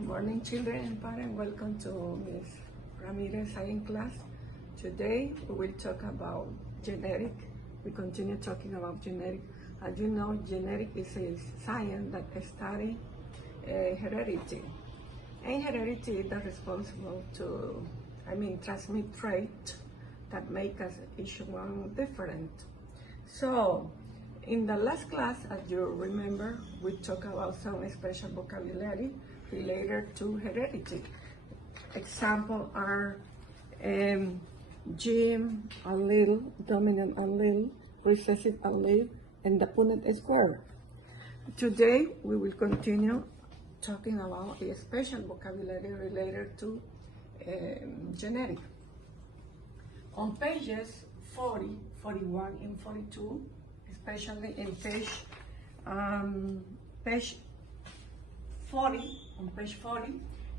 Good morning, children and parents. Welcome to Ms. Ramirez science class. Today we will talk about genetic. We continue talking about genetic. As you know, genetic is a science that studies heredity. And heredity is responsible to, transmit traits that make us each one different. So, in the last class, as you remember, we talked about some special vocabulary related to heredity. Examples are gene allele, dominant allele, recessive allele, and the Punnett square. Today, we will continue talking about a special vocabulary related to genetic. On pages 40, 41, and 42, especially in page 40, on page 40,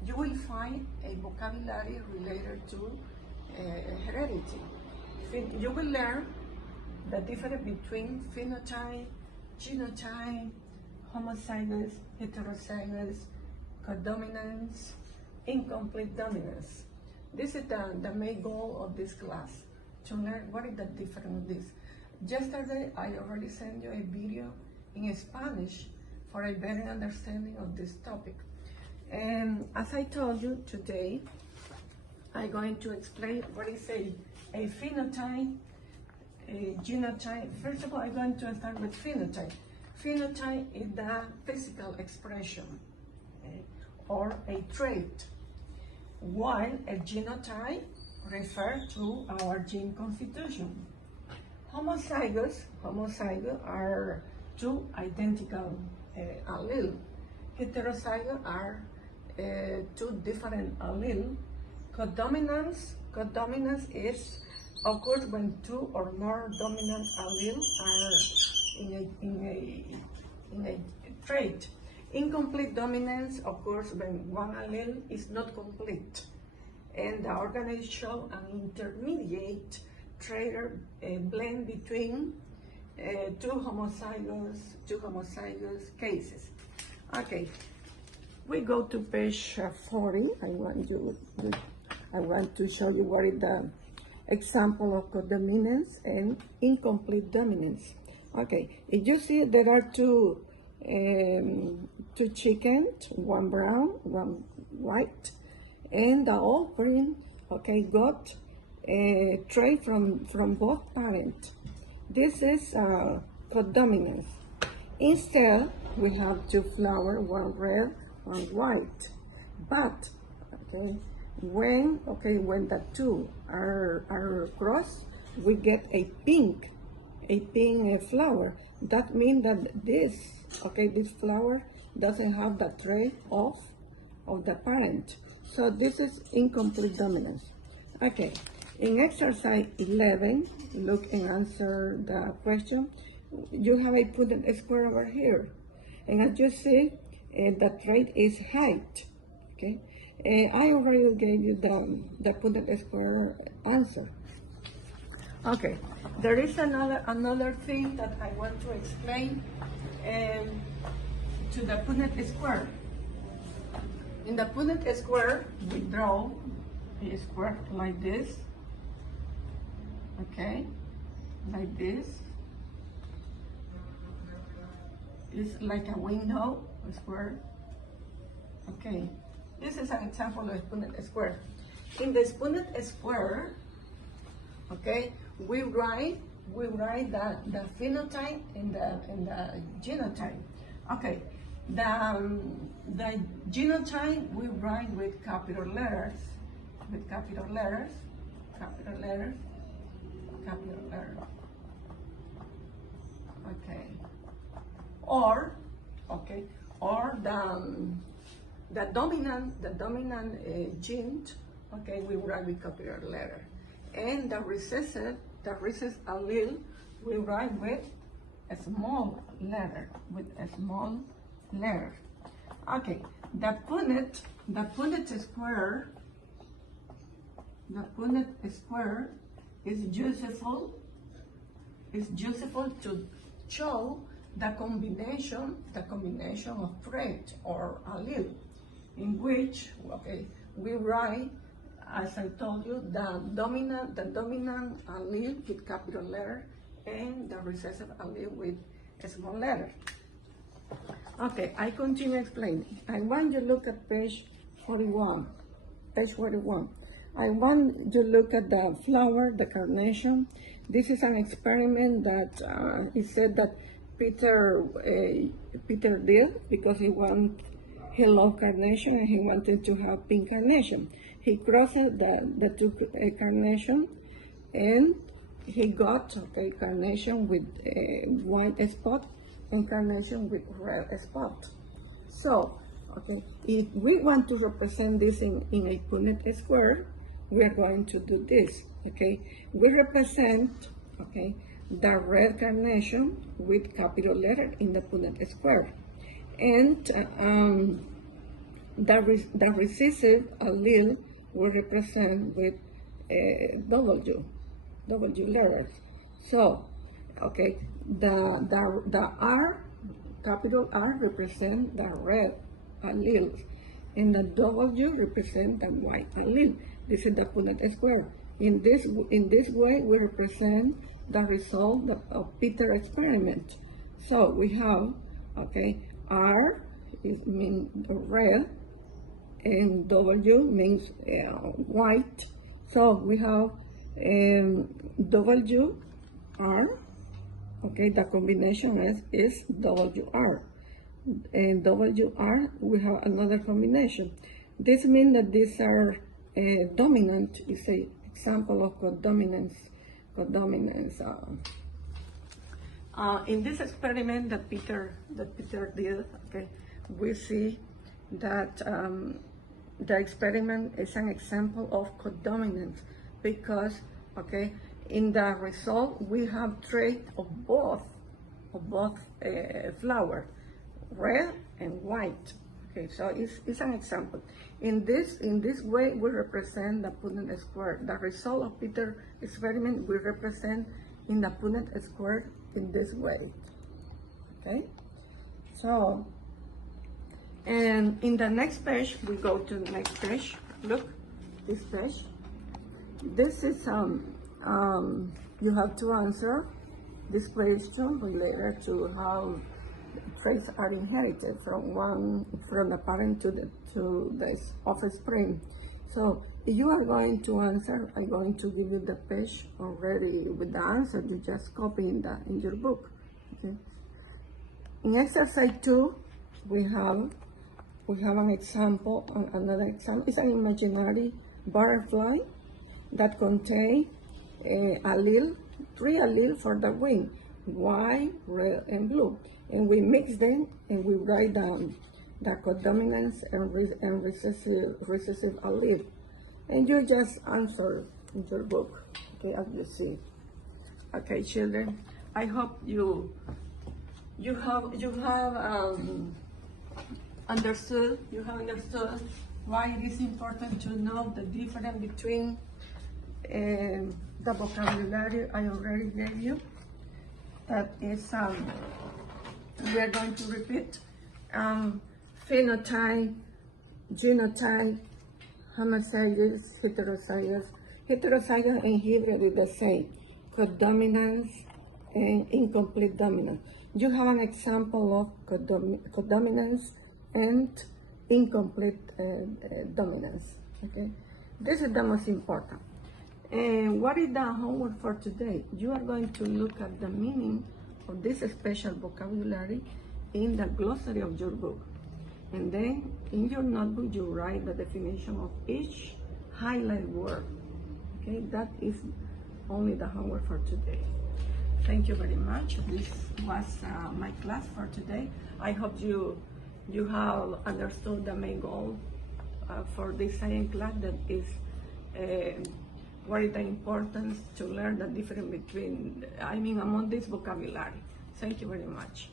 you will find a vocabulary related to heredity. You will learn the difference between phenotype, genotype, homozygous, heterozygous, codominance, incomplete dominance. This is the main goal of this class, to learn what is the difference of this. Yesterday, I already sent you a video in Spanish for a better understanding of this topic. And as I told you today, I'm going to explain what is a phenotype, a genotype. First of all, I'm going to start with phenotype. Phenotype is the physical expression, or a trait, while a genotype refers to our gene constitution. Homozygous are two identical alleles. Heterozygous are two different alleles. Codominance occurs when two or more dominant alleles are in a trait. Incomplete dominance occurs when one allele is not complete, and the organism shows an intermediate trait blend between two homozygous cases. Okay, we go to page 40. I want to show you what is the example of codominance and incomplete dominance. Okay, if you see there are two chickens, one brown, one white, and the offspring, got a trait from both parents. This is codominance. Instead, we have two flowers, one red, one white. But when the two are crossed, we get a pink flower. That means that this flower doesn't have the trait of the parent. So this is incomplete dominance. Okay, in exercise 11, look and answer the question. You have a Punnett square over here. And as you see, the trait is height. Okay, I already gave you the Punnett square answer. Okay, there is another thing that I want to explain to the Punnett square. In the Punnett square, we draw a square like this. Okay, like this. It's like a window, a square. Okay, this is an example of a Punnett square. In the Punnett square, we write the phenotype and the genotype. Okay, the genotype we write with capital letters. Okay. Or the dominant gene, we write with capital letter, and the recessive allele we write with a small letter, Okay, the Punnett square is useful to show the combination of trait or allele. in which, okay, we write, as I told you, the dominant allele with capital letter and the recessive allele with a small letter. Okay, I continue explaining. I want you to look at page 41. Page 41. I want you to look at the flower, the carnation. This is an experiment that he said that Peter did because he loved carnation and he wanted to have pink carnation. He crossed the two carnation and he got carnation with a white spot and carnation with red spot. So, if we want to represent this in a Punnett square, we are going to do this. We represent the red carnation with capital letter in the Punnett square, and the recessive allele will represent with W letters. So, the R, capital R, represent the red alleles, and the W represent the white allele. This is the Punnett square. In this way, we represent the result of Peter's experiment. So we have, R means red, and W means white. So we have WR. The combination is WR. And WR, we have another combination. This means that these are dominant. Is a example of codominance. In this experiment that Peter did, we see that the experiment is an example of codominance because, in the result we have trait of both flower, red and white. So it's an example. In this way, we represent the Punnett square. The result of Peter's experiment we represent in the Punnett square in this way. So, and in the next page, we go to the next page. Look, this page. This is you have to answer this question related to how traits are inherited from the parent to the offspring. So if you are going to answer, I'm going to give you the page already with the answer. You just copy in your book. In exercise 2, we have an example. Another example is an imaginary butterfly that contains three alleles for the wing: white, red, and blue. And we mix them and we write down the codominance and recessive allele. And you just answer in your book, as you see. Children, I hope you have understood why it is important to know the difference between the vocabulary I already gave you. That is, we are going to repeat phenotype, genotype, homozygous, heterozygous. Heterozygous and hybrid is the same. Codominance and incomplete dominance. You have an example of codominance and incomplete dominance. This is the most important. And what is the homework for today? You are going to look at the meaning of this special vocabulary in the glossary of your book. And then in your notebook, you write the definition of each highlight word. That is only the homework for today. Thank you very much. This was my class for today. I hope you have understood the main goal for this science class, that is what is the importance to learn the difference among this vocabulary. Thank you very much.